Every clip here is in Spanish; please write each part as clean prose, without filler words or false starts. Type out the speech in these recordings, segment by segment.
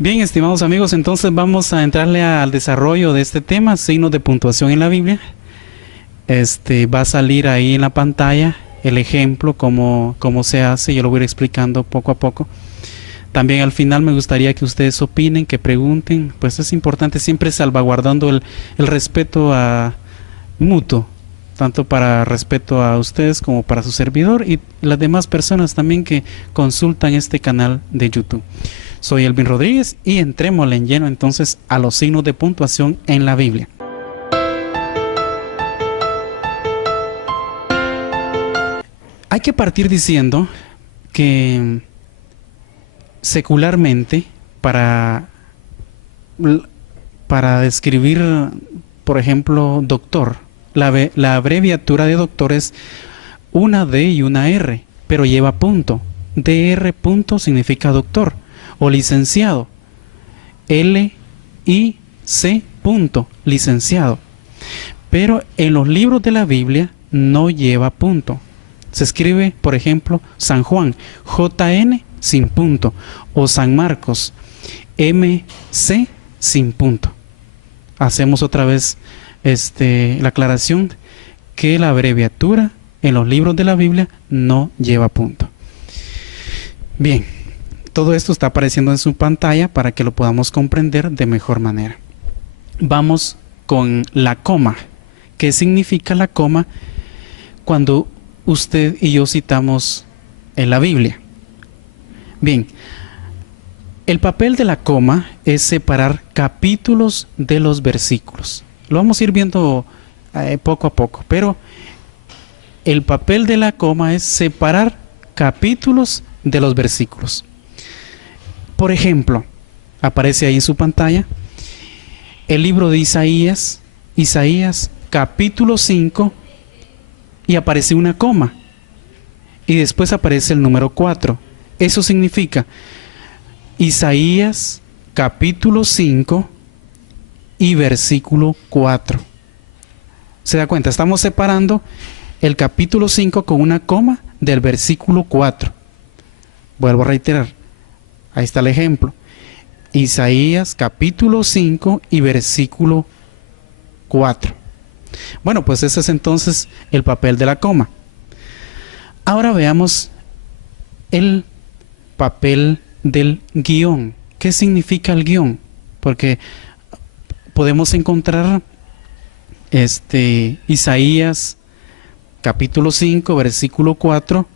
Bien, estimados amigos, entonces vamos a entrarle al desarrollo de este tema, signos de puntuación en la Biblia. Va a salir ahí en la pantalla el ejemplo, cómo se hace, yo lo voy a ir explicando poco a poco. También al final me gustaría que ustedes opinen, que pregunten, pues es importante siempre salvaguardando el respeto mutuo, tanto para respeto a ustedes como para su servidor y las demás personas también que consultan este canal de YouTube. Soy Elvin Rodríguez y entrémosle en lleno entonces a los signos de puntuación en la Biblia. Hay que partir diciendo que secularmente para describir, por ejemplo, doctor, la abreviatura de doctor es una D y una R, pero lleva punto. DR punto significa doctor o licenciado. LIC punto, licenciado. Pero en los libros de la Biblia no lleva punto. Se escribe, por ejemplo, San Juan, JN sin punto, o San Marcos, MC sin punto. Hacemos otra vez la aclaración que la abreviatura en los libros de la Biblia no lleva punto. Bien, todo esto está apareciendo en su pantalla para que lo podamos comprender de mejor manera. Vamos con la coma. ¿Qué significa la coma cuando usted y yo citamos en la Biblia? Bien, el papel de la coma es separar capítulos de los versículos. Lo vamos a ir viendo poco a poco, pero el papel de la coma es separar capítulos de los versículos. Por ejemplo, aparece ahí en su pantalla el libro de Isaías capítulo 5, y aparece una coma, y después aparece el número 4. Eso significa Isaías capítulo 5 y versículo 4. ¿Se da cuenta? Estamos separando el capítulo 5 con una coma del versículo 4. Vuelvo a reiterar. Ahí está el ejemplo. Isaías capítulo 5 y versículo 4. Bueno, pues ese es entonces el papel de la coma. Ahora veamos el papel del guión. ¿Qué significa el guión? Porque podemos encontrar Isaías capítulo 5 versículo 4,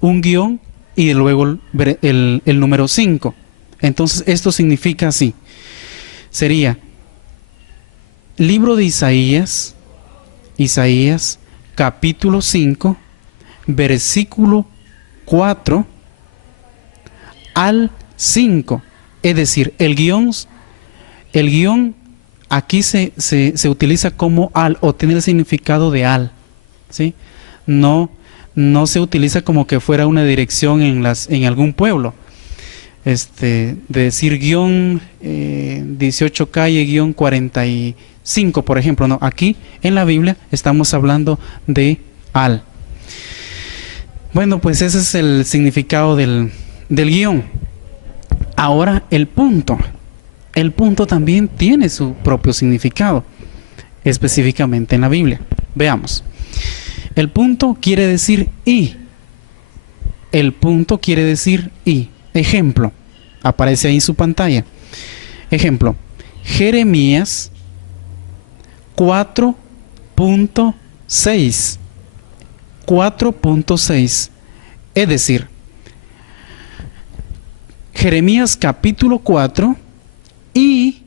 un guión y luego el número 5. Entonces esto significa así. Sería libro de Isaías capítulo 5 versículo 4 al 5. Es decir, el guión aquí se utiliza como al, o tiene el significado de al, ¿sí? No se utiliza como que fuera una dirección en algún pueblo. De decir guión 18 calle guión 45, por ejemplo. No, aquí en la Biblia estamos hablando de al. Bueno, pues ese es el significado del guión. Ahora el punto. El punto también tiene su propio significado, específicamente en la Biblia. Veamos. El punto quiere decir y. El punto quiere decir y. Ejemplo. Aparece ahí en su pantalla. Ejemplo. Jeremías 4.6. 4.6. Es decir, Jeremías capítulo 4 y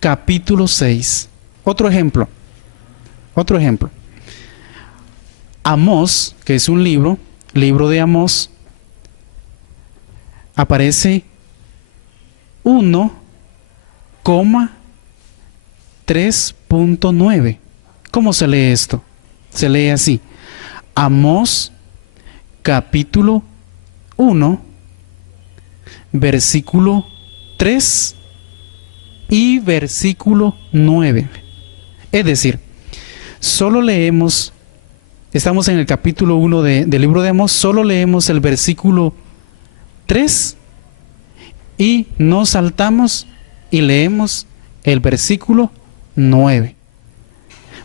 capítulo 6. Otro ejemplo. Amós, que es un libro de Amós, aparece 1,3.9. ¿Cómo se lee esto? Se lee así. Amós capítulo 1 versículo 3 y versículo 9. Es decir, solo leemos, estamos en el capítulo 1 del libro de Amós, solo leemos el versículo 3 y nos saltamos y leemos el versículo 9.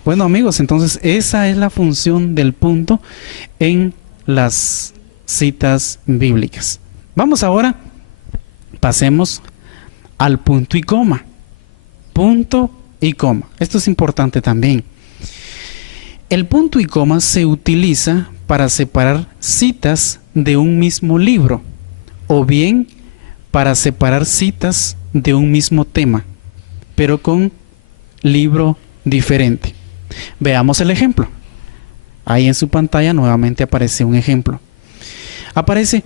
Bueno, amigos, entonces esa es la función del punto en las citas bíblicas. Vamos ahora, pasemos al punto y coma. Punto y coma. Esto es importante también. El punto y coma se utiliza para separar citas de un mismo libro o bien para separar citas de un mismo tema, pero con libro diferente. Veamos el ejemplo. Ahí en su pantalla nuevamente aparece un ejemplo. Aparece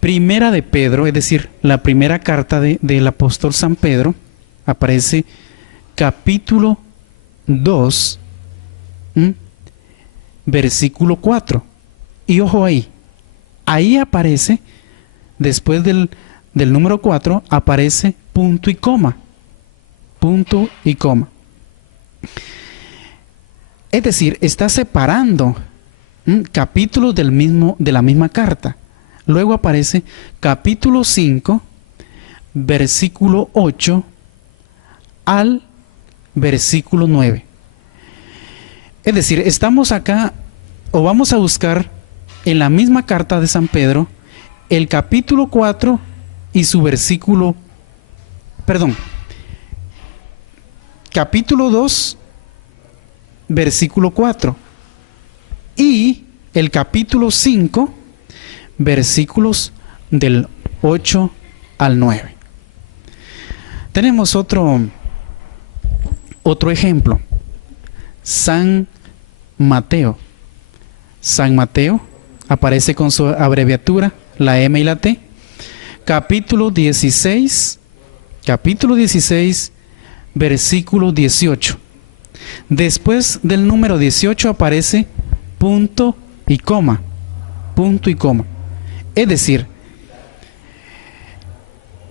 Primera de Pedro, es decir, la primera carta del apóstol San Pedro. Aparece capítulo 2, versículo 4. Y ojo ahí, ahí aparece, después del número 4, aparece punto y coma. Punto y coma. Es decir, está separando capítulos de la misma carta. Luego aparece capítulo 5, versículo 8 al versículo 9. Es decir, estamos acá, o vamos a buscar en la misma carta de San Pedro, el capítulo 4 y su versículo, capítulo 2, versículo 4, y el capítulo 5, versículos del 8 al 9. Tenemos otro ejemplo. San Mateo. San Mateo aparece con su abreviatura, la M y la T. Capítulo 16, versículo 18. Después del número 18 aparece punto y coma. Punto y coma. Es decir,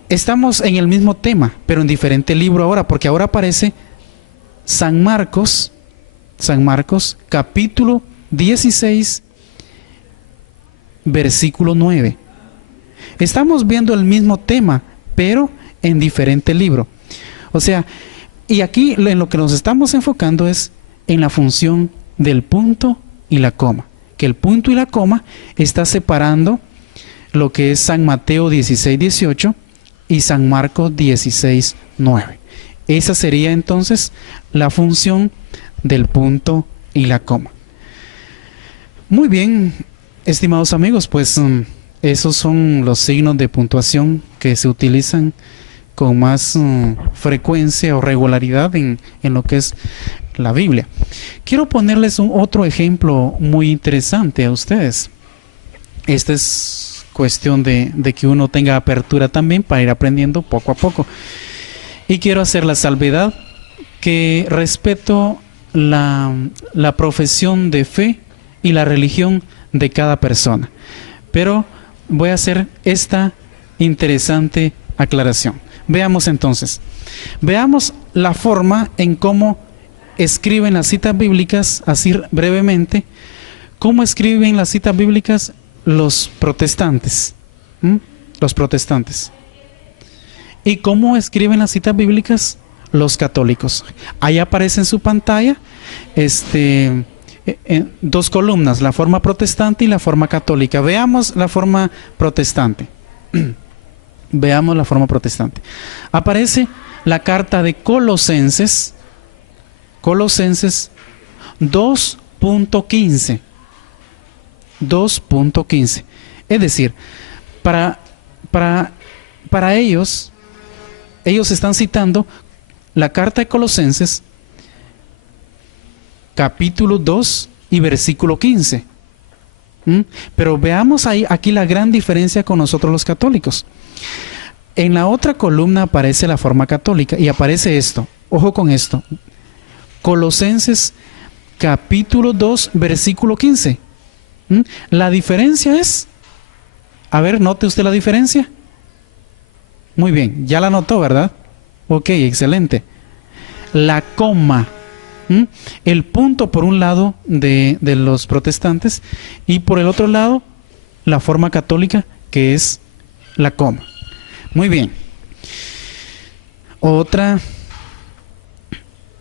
estamos en el mismo tema, pero en diferente libro ahora, porque ahora aparece San Marcos, capítulo 16, versículo 9. Estamos viendo el mismo tema, pero en diferente libro. O sea, y aquí en lo que nos estamos enfocando es en la función del punto y la coma. Que el punto y la coma está separando lo que es San Mateo 16, 18 y San Marcos 16, 9. Esa sería entonces la función del punto y la coma. Muy bien, estimados amigos, pues esos son los signos de puntuación que se utilizan con más frecuencia o regularidad en lo que es la Biblia. Quiero ponerles otro ejemplo muy interesante a ustedes. Esta es cuestión de que uno tenga apertura también para ir aprendiendo poco a poco. Y quiero hacer la salvedad que respeto la profesión de fe y la religión de cada persona. Pero voy a hacer esta interesante aclaración. Veamos entonces. Veamos la forma en cómo escriben las citas bíblicas, así brevemente. ¿Cómo escriben las citas bíblicas los protestantes? Los protestantes. ¿Y cómo escriben las citas bíblicas los católicos? Ahí aparece en su pantalla dos columnas, la forma protestante y la forma católica. Veamos la forma protestante. Veamos la forma protestante. Aparece la carta de Colosenses 2.15. 2.15. Es decir, para ellos están citando la carta de Colosenses capítulo 2 y versículo 15. Pero veamos aquí la gran diferencia con nosotros los católicos. En la otra columna aparece la forma católica y aparece esto. Ojo con esto. Colosenses capítulo 2 versículo 15. La diferencia es, a ver, note usted la diferencia. Muy bien, ya la notó, ¿verdad? Ok, excelente. La coma. El punto por un lado de los protestantes y por el otro lado la forma católica, que es la coma. Muy bien,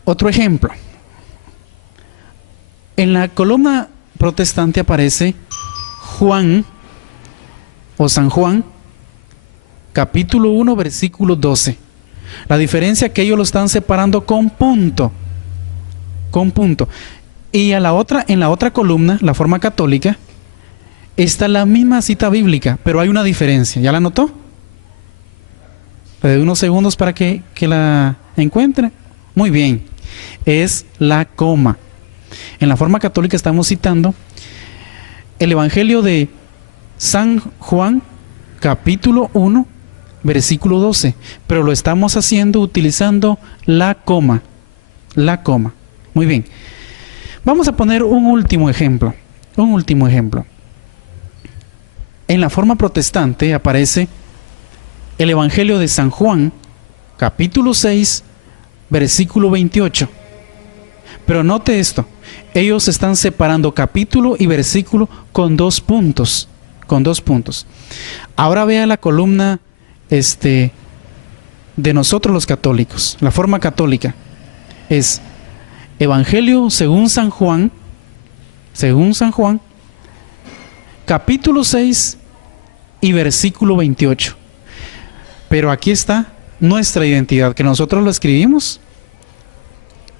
Otro ejemplo. En la columna protestante aparece Juan o San Juan, capítulo 1, versículo 12. La diferencia es que ellos lo están separando con punto. Con punto. Y en la otra columna, la forma católica, está la misma cita bíblica, pero hay una diferencia. ¿Ya la notó? Le doy unos segundos para que la encuentre. Muy bien. Es la coma. En la forma católica estamos citando el Evangelio de San Juan, capítulo 1, versículo 12. Pero lo estamos haciendo utilizando la coma. La coma. Muy bien. Vamos a poner un último ejemplo. Un último ejemplo. En la forma protestante aparece el Evangelio de San Juan, capítulo 6, versículo 28. Pero note esto, ellos están separando capítulo y versículo con dos puntos. Con dos puntos. Ahora vea la columna de nosotros los católicos. La forma católica es Evangelio según San Juan, capítulo 6 y versículo 28. Pero aquí está nuestra identidad, que nosotros lo escribimos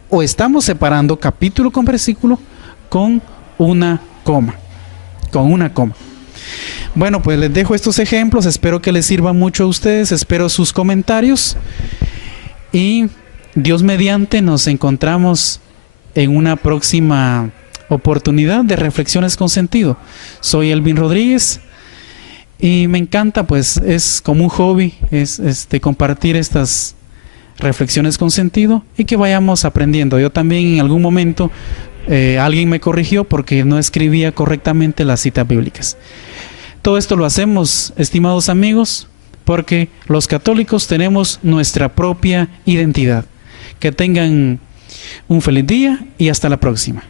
o estamos separando capítulo con versículo con una coma. Con una coma. Bueno, pues les dejo estos ejemplos, espero que les sirva mucho a ustedes, espero sus comentarios y Dios mediante nos encontramos en una próxima oportunidad de Reflexiones con Sentido. Soy Elvin Rodríguez y me encanta, pues es como un hobby, es compartir estas reflexiones con sentido y que vayamos aprendiendo. Yo también en algún momento alguien me corrigió porque no escribía correctamente las citas bíblicas. Todo esto lo hacemos, estimados amigos, porque los católicos tenemos nuestra propia identidad. Que tengan un feliz día y hasta la próxima.